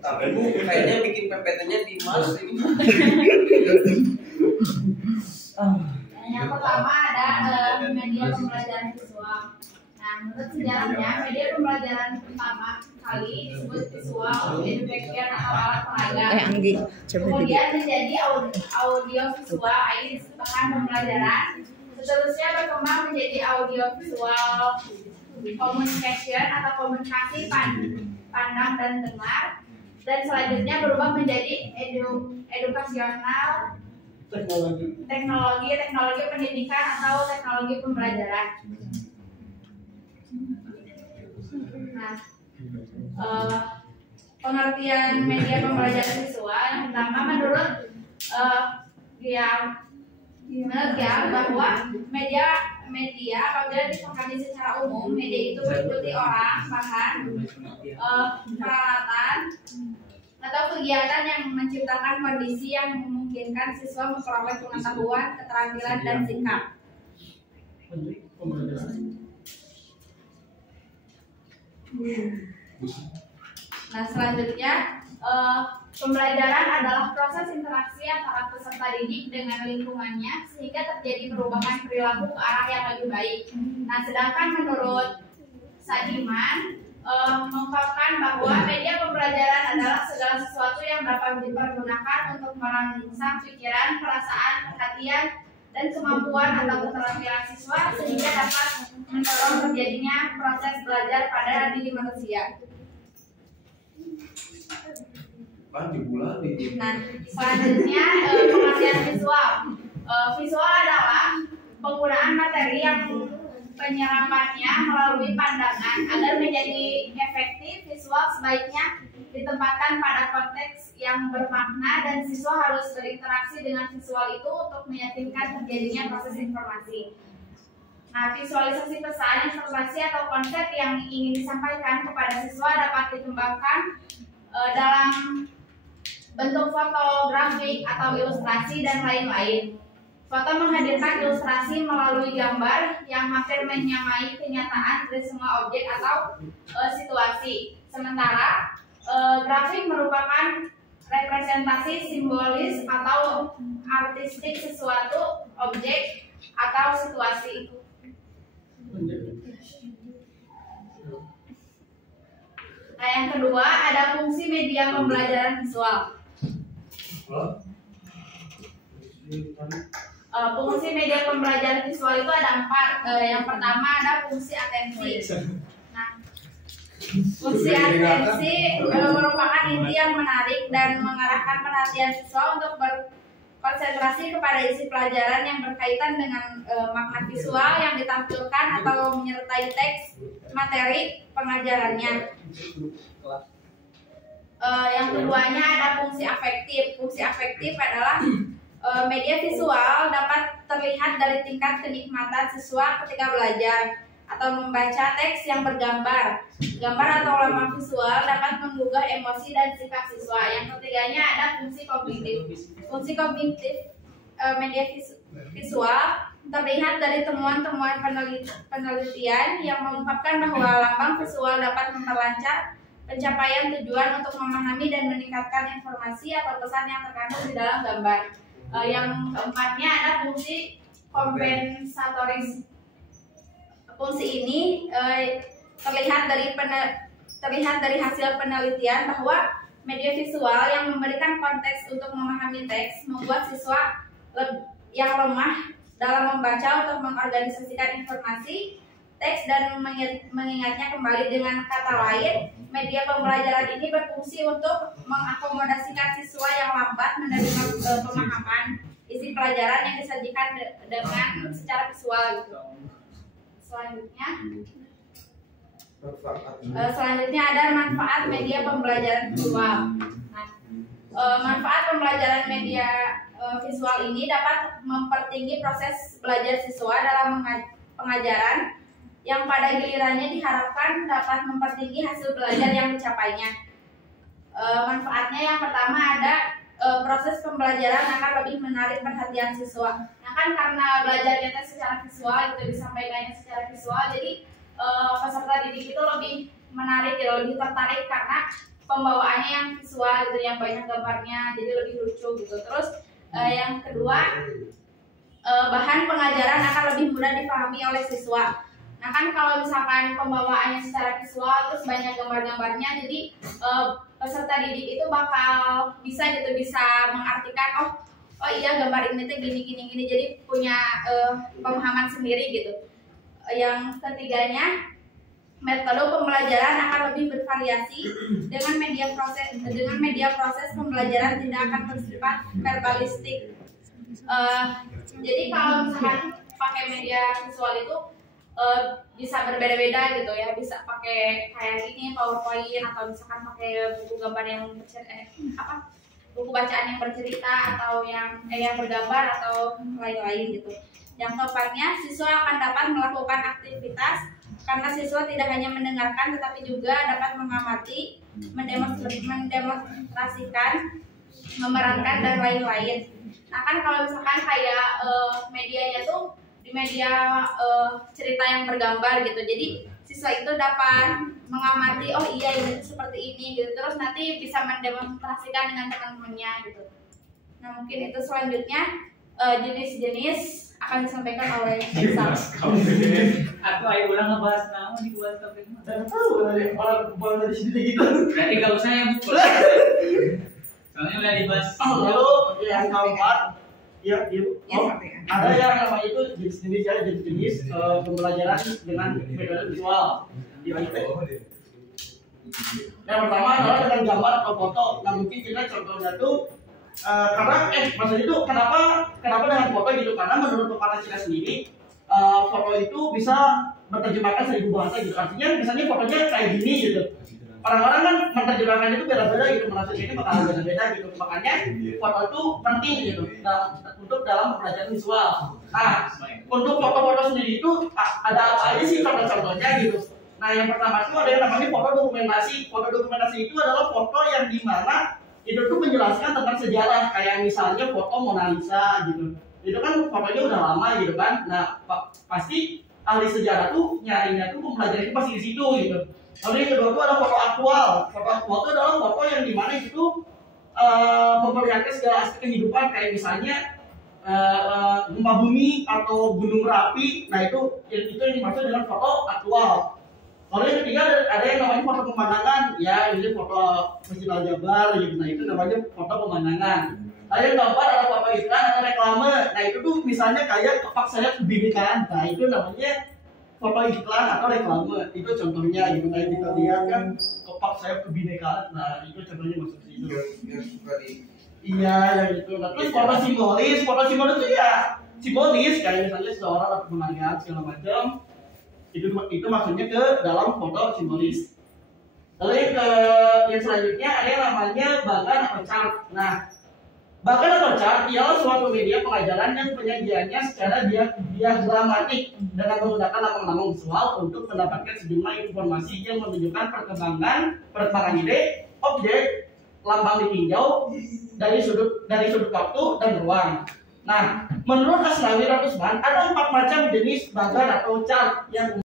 Tapi Bu kayaknya bikin PPT-nya di Mars ini. Yang pertama ada media pembelajaran visual. Nah, menurut sejarahnya media pembelajaran pertama kali disebut visual education atau alat peraga. Kemudian menjadi audio visual, ini disebut bahan pembelajaran. Seterusnya berkembang menjadi audio visual communication atau komunikasi pandang dan dengar. Dan selanjutnya berubah menjadi edukasional, teknologi pendidikan atau teknologi pembelajaran. Nah, pengertian media pembelajaran visual yang pertama menurut bahwa media apabila dipahami secara umum, media itu meliputi orang, bahan, peralatan atau kegiatan yang menciptakan kondisi yang memungkinkan siswa memperoleh pengetahuan, keterampilan dan sikap. Nah, selanjutnya pembelajaran adalah proses interaksi antara peserta didik dengan lingkungannya sehingga terjadi perubahan perilaku ke arah yang lebih baik. Nah, sedangkan menurut Sadiman mengungkapkan bahwa media pembelajaran adalah segala sesuatu yang dapat dipergunakan untuk merangsang pikiran, perasaan, perhatian, dan kemampuan atau keterampilan siswa sehingga dapat mendorong terjadinya proses belajar pada diri manusia. Nah, selanjutnya pengertian visual. Visual adalah penggunaan materi yang penyerapannya melalui pandangan. Agar menjadi efektif, visual sebaiknya ditempatkan pada konteks yang bermakna dan siswa harus berinteraksi dengan visual itu untuk meyakinkan terjadinya proses informasi. Nah, visualisasi pesan, informasi atau konsep yang ingin disampaikan kepada siswa dapat dikembangkan dalam bentuk foto, grafik, atau ilustrasi dan lain-lain. Foto menghadirkan ilustrasi melalui gambar yang hampir menyamai kenyataan dari semua objek atau situasi. Sementara grafik merupakan representasi simbolis atau artistik sesuatu objek atau situasi. Nah, yang kedua ada fungsi media pembelajaran visual. Fungsi media pembelajaran visual itu ada 4. Yang pertama ada fungsi atensi. Nah, fungsi atensi merupakan inti yang menarik dan mengarahkan perhatian siswa untuk berkonsentrasi kepada isi pelajaran yang berkaitan dengan makna visual yang ditampilkan atau menyertai teks materi pengajarannya. Yang keduanya ada fungsi afektif. Fungsi afektif adalah media visual dapat terlihat dari tingkat kenikmatan siswa ketika belajar atau membaca teks yang bergambar. Gambar atau lama visual dapat menggugah emosi dan sikap siswa. Yang ketiganya ada fungsi kognitif. Fungsi kognitif media visual terlihat dari temuan-temuan penelitian yang mengungkapkan bahwa lambang visual dapat memperlancar pencapaian tujuan untuk memahami dan meningkatkan informasi atau pesan yang terkandung di dalam gambar. Yang keempatnya ada fungsi kompensatoris. Fungsi ini terlihat dari hasil penelitian bahwa media visual yang memberikan konteks untuk memahami teks membuat siswa yang lemah dalam membaca untuk mengorganisasikan informasi teks dan mengingatnya kembali. Dengan kata lain, media pembelajaran ini berfungsi untuk mengakomodasikan siswa yang lambat menerima pemahaman isi pelajaran yang disajikan dengan secara visual gitu. Selanjutnya ada manfaat media pembelajaran visual. Nah, manfaat pembelajaran media visual ini dapat mempertinggi proses belajar siswa dalam pengajaran yang pada gilirannya diharapkan dapat mempertinggi hasil belajar yang dicapainya. Manfaatnya yang pertama ada proses pembelajaran akan lebih menarik perhatian siswa. Nah, kan karena belajarnya secara visual itu disampaikannya secara visual, jadi peserta didik itu lebih menarik gitu, lebih tertarik karena pembawaannya yang visual gitu, yang banyak gambarnya, jadi lebih lucu gitu. Terus yang kedua, bahan pengajaran akan lebih mudah dipahami oleh siswa. Nah kan kalau misalkan pembawaannya secara visual terus banyak gambar-gambarnya, jadi peserta didik itu bakal bisa gitu, bisa mengartikan oh iya gambar ini tuh gini, jadi punya pemahaman sendiri gitu. Yang ketiganya, metode pembelajaran akan lebih bervariasi dengan media proses pembelajaran tidak akan bersifat verbalistik. Jadi kalau misalkan pakai media visual itu bisa berbeda-beda gitu ya, bisa pakai kayak gini PowerPoint, atau misalkan pakai buku gambar yang buku bacaan yang bercerita, atau yang bergambar atau lain-lain gitu. Yang keempatnya, siswa akan dapat melakukan aktivitas karena siswa tidak hanya mendengarkan tetapi juga dapat mengamati, mendemonstrasikan, memerankan dan lain-lain. Nah kan kalau misalkan kayak medianya tuh di media cerita yang bergambar gitu, jadi siswa itu dapat mengamati, oh iya ini seperti ini gitu, terus nanti bisa mendemonstrasikan dengan teman-temannya gitu. Nah mungkin itu selanjutnya jenis-jenis akan disampaikan oleh Faisal. Aku ayo ulang ngebahas nama di buat topik. Tidak tahu orang dari sini gitu. Berarti gak usah ya Bu. Soalnya udah dibahas. Lalu yang keempat, ya ibu. Ada yang namanya itu jenis-jenis pembelajaran dengan metode visual. Yang pertama adalah dengan gambar atau foto. Nah mungkin kita contohnya tuh karena maksudnya itu kenapa dengan foto gitu, karena menurut Bapak Cina sendiri foto itu bisa menerjemahkan 1000 bahasa gitu. Artinya misalnya fotonya kayak gini gitu, orang-orang kan menerjemahkannya itu beda-beda gitu, maksudnya bakal beda-beda gitu. Makanya foto itu penting gitu untuk dalam pembelajaran visual. Nah untuk foto-foto sendiri itu ada apa aja sih contoh-contohnya gitu. Nah yang pertama itu ada yang namanya foto dokumentasi. Foto dokumentasi itu adalah foto yang dimana itu tuh menjelaskan tentang sejarah, kayak misalnya foto Mona Lisa gitu. Itu kan fotonya udah lama gitu kan. Nah pasti ahli sejarah tuh nyarinya tuh mempelajari pasti di situ gitu. Lalu yang kedua tuh ada foto aktual. Foto aktual itu adalah foto yang dimana itu memperlihatkan segala aspek kehidupan, kayak misalnya gempa bumi atau gunung berapi. Nah itu yang dimaksud dengan foto aktual. Lalu yang ketiga ada yang namanya foto pemandangan, ya ini foto Masjid Al Jabar gitu. Nah itu namanya foto pemandangan. Lalu yang keempat ada foto iklan atau reklame. Nah itu tuh misalnya kayak kepak sayap kebinekaan. Nah itu namanya foto iklan atau reklame. Itu contohnya gitu, kayak kita lihat kan kepak sayap kebinekaan. Nah itu contohnya masuk situ. Iya yang itu. Nah, terus foto simbolis itu ya simbolis, kayak misalnya seseorang atau penghargaan segala macam. Itu maksudnya ke dalam foto simbolis. Lalu yang selanjutnya ada yang namanya bagan atau chart. Nah, bagan atau chart ialah suatu media pengajaran yang penyajiannya secara diagramatik dengan menggunakan lambang-lambang visual untuk mendapatkan sejumlah informasi yang menunjukkan perkembangan ide, objek, lambang ditinjau dari sudut waktu dan ruang. Nah, menurut Asnawi Ratusman ada 4 macam jenis bagan atau chart yang